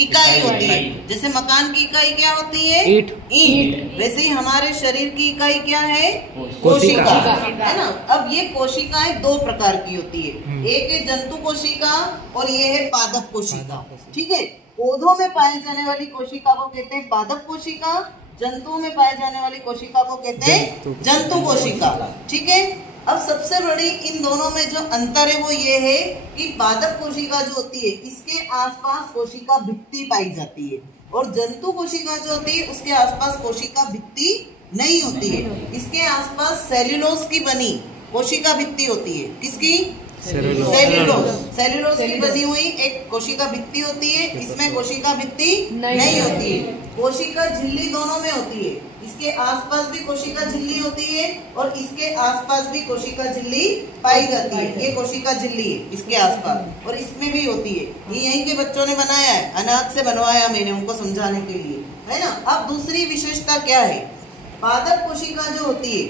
इकाई होती है। जैसे मकान की इकाई क्या होती है? ईंट। वैसे ही हमारे शरीर की इकाई क्या है? कोशिका, है ना। अब ये कोशिकाएं दो प्रकार की होती है, एक है जंतु कोशिका और ये है पादप कोशिका। ठीक है, पौधों में पाए जाने वाली कोशिका को कहते हैं पादप कोशिका, जंतुओं में पाए जाने वाली कोशिका को कहते हैं जंतु कोशिका। ठीक है, अब सबसे बड़ी इन दोनों में जो अंतर है वो ये है कि पादप कोशिका जो होती है इसके आसपास कोशिका भित्ति पाई जाती है और जंतु कोशिका जो होती है उसके आसपास कोशिका भित्ति नहीं होती है। इसके आसपास सेल्यूलोज की बनी कोशिका भित्ति होती है। किसकी? सेल्यूलोज की बनी हुई एक कोशिका भित्ति होती है। इसमें कोशिका भित्ति नहीं होती है। कोशिका झिल्ली दोनों में होती है, इसके आसपास भी कोशिका झिल्ली होती है और इसके आसपास भी कोशिका झिल्ली पाई जाती है। ये कोशिका झिल्ली है इसके आसपास और इसमें भी होती है। ये यहीं के बच्चों ने बनाया है, अनाज से बनवाया मैंने उनको समझाने के लिए, है ना। अब दूसरी विशेषता क्या है? पादप कोशिका जो होती है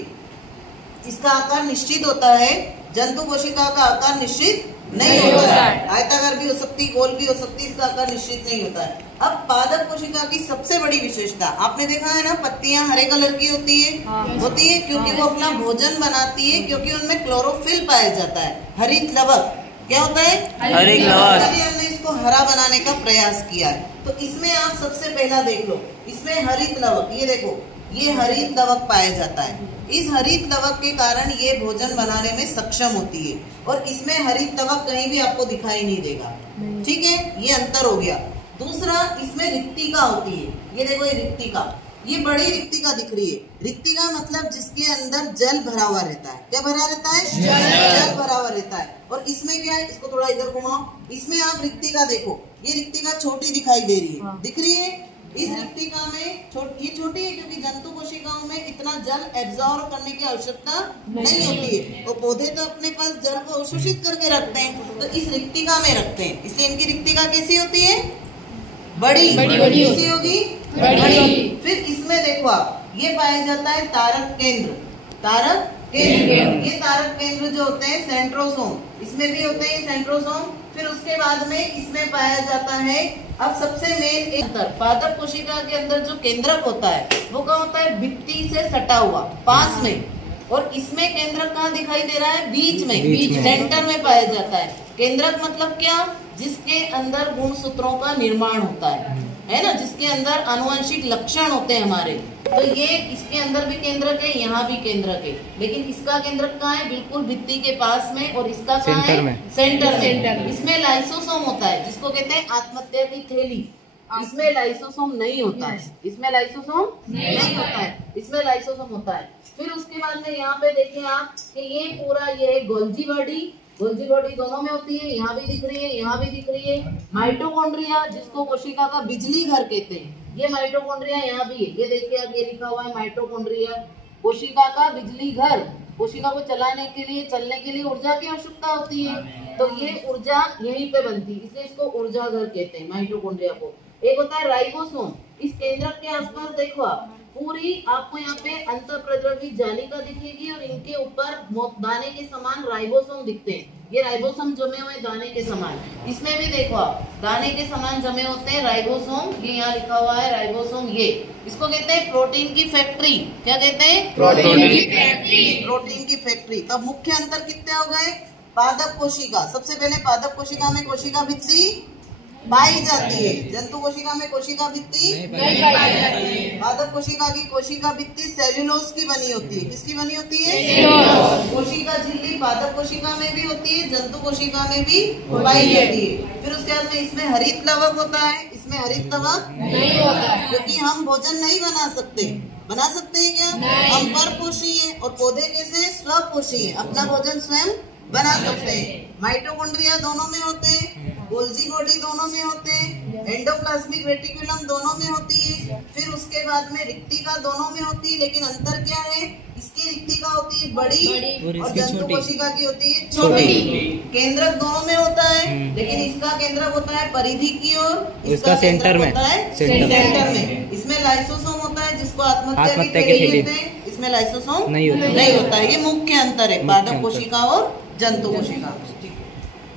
इसका आकार निश्चित होता है, जंतु कोशिका का आकार निश्चित नहीं होता है। आयताकार भी हो सकती, गोल भी हो सकती, इसका आकार निश्चित नहीं होता है। अब पादप कोशिका की सबसे बड़ी विशेषता आपने देखा है ना, पत्तियां हरे कलर की होती है क्योंकि वो अपना भोजन बनाती है, क्योंकि उनमें क्लोरोफिल पाया जाता है। हरित लवक क्या होता है? हरित लवक। हमने इसको हरा बनाने का प्रयास किया है। तो इसमें आप सबसे पहला देख लो, इसमें हरित लवक, ये देखो ये हरित लवक पाया जाता है। इस हरित लवक के कारण ये भोजन बनाने में सक्षम होती है और इसमें हरित लवक कहीं भी आपको दिखाई नहीं देगा। ठीक है, ये अंतर हो गया। दूसरा, इसमें रिक्तिका होती है। ये देखो ये रिक्तिका, ये बड़ी रिक्तिका दिख रही है। रिक्तिका मतलब जिसके अंदर जल भरा हुआ रहता है। क्या भरा रहता है? जल भरा हुआ रहता है। और इसमें क्या है? इसको थोड़ा इधर घुमाओ, इसमें आप रिक्तिका देखो, ये रिक्तिका छोटी दिखाई दे रही है, दिख रही है। इस रिक्तिका में ये छोटी है क्योंकि जंतु कोशिकाओं में इतना जल एब्जॉर्ब करने की आवश्यकता नहीं होती है। तो पौधे तो अपने पास जल को अवशोषित करके रखते हैं, तो इस रिक्तिका में रखते हैं, इसलिए इनकी रिक्तिका कैसी होती है? बड़ी कैसी होगी? बड़ी। फिर इसमें देखो आप, ये पाया जाता है तारक केंद्र। तारक केंद्र, ये तारक केंद्र जो होते हैं सेंट्रोसोम, इसमें भी होते हैं सेंट्रोसोम। फिर उसके बाद में इसमें पाया जाता है, अब सबसे मेन एक अंतर, पादप कोशिका के अंदर जो केंद्रक होता है वो क्या होता है? भित्ति से सटा हुआ पास में, और इसमें केंद्रक कहाँ दिखाई दे रहा है? बीच में सेंटर में पाया जाता है। केंद्रक मतलब क्या? जिसके अंदर गुणसूत्रों का निर्माण होता है ना, जिसके अंदर आनुवंशिक लक्षण होते हैं हमारे। तो ये इसके अंदर भी केंद्रक है, यहाँ भी केंद्रक है, लेकिन इसका केंद्रक कहाँ है? बिल्कुल भित्ति के पास में, और इसका कहाँ है? सेंटर में। इसमें लाइसोसोम होता है जिसको कहते हैं आत्महत्या की थैली। इसमें लाइसोसोम नहीं होता है, इसमें लाइसोसोम नहीं होता है, इसमें लाइसोसोम होता है। फिर उसके बाद में यहाँ पे देखें आप कि ये पूरा ये गोल्जी बॉडी दोनों में होती है, यहाँ भी दिख रही है, यहाँ भी दिख रही है। माइटोकॉन्ड्रिया जिसको कोशिका का बिजली घर कहते हैं, ये माइटोकॉन्ड्रिया यहाँ भी है। ये देखिए अब ये लिखा हुआ है माइटोकॉन्ड्रिया, कोशिका का बिजली घर। कोशिका को चलाने के लिए, चलने के लिए ऊर्जा की आवश्यकता होती है, तो ये ऊर्जा यहीं पे बनती है, इसलिए इसको ऊर्जा घर कहते हैं माइटोकॉन्ड्रिया को। एक होता है राइबोसोम। इस केंद्रक के आसपास देखो आप, पूरी आपको यहाँ पे अंतःप्रद्रवी जालिका दिखेगी और इनके ऊपर दाने के समान राइबोसोम दिखते हैं। ये राइबोसोम जमे हुए दाने के समान, इसमें भी देखो आप दाने के समान जमे होते हैं राइबोसोम। ये यहाँ लिखा हुआ है राइबोसोम, ये इसको कहते हैं प्रोटीन की फैक्ट्री। क्या कहते हैं? प्रोटीन की फैक्ट्री। तो मुख्य अंतर कितने हो गए? पादप कोशिका, सबसे पहले पादप कोशिका में कोशिका भित्ति पाई जाती है, जंतु कोशिका में कोशिका भित्ति नहीं पाई जाती है। पादप कोशिका की कोशिका भित्ति सेल्यूलोज की बनी होती है। किसकी बनी होती है? कोशिका झिल्ली पादप कोशिका में भी होती है, जंतु कोशिका में भी पाई जाती है। फिर उसके बाद में इसमें हरित लवक होता है, इसमें हरित लवक नहीं होता है क्योंकि हम भोजन नहीं बना सकते। बना सकते हैं क्या? हम परपोषी हैं और पौधे कैसे? स्वपोषी हैं, अपना भोजन स्वयं बना सकते हैं। माइटोकॉन्ड्रिया दोनों में होते हैं, गोल्जी बॉडी दोनों में होते हैं, एंडोप्लाज्मिक रेटिकुलम दोनों में होती है। फिर उसके बाद में रिक्तिका दोनों में होती है, लेकिन अंतर क्या है? इसकी रिक्तिका होती है बड़ी और जंतु कोशिका की होती है छोटी। केंद्रक दोनों में होता है, लेकिन इसका केंद्रक होता है परिधि की ओर, इसका सेंटर में होता है सेंटर में। इसमें लाइसोसोम होता है जिसको आत्महत्या की थैली कहते हैं, इसमें लाइसोसोम नहीं होता है। ये मुख्य अंतर है पादप कोशिका और जंतु कोशिका।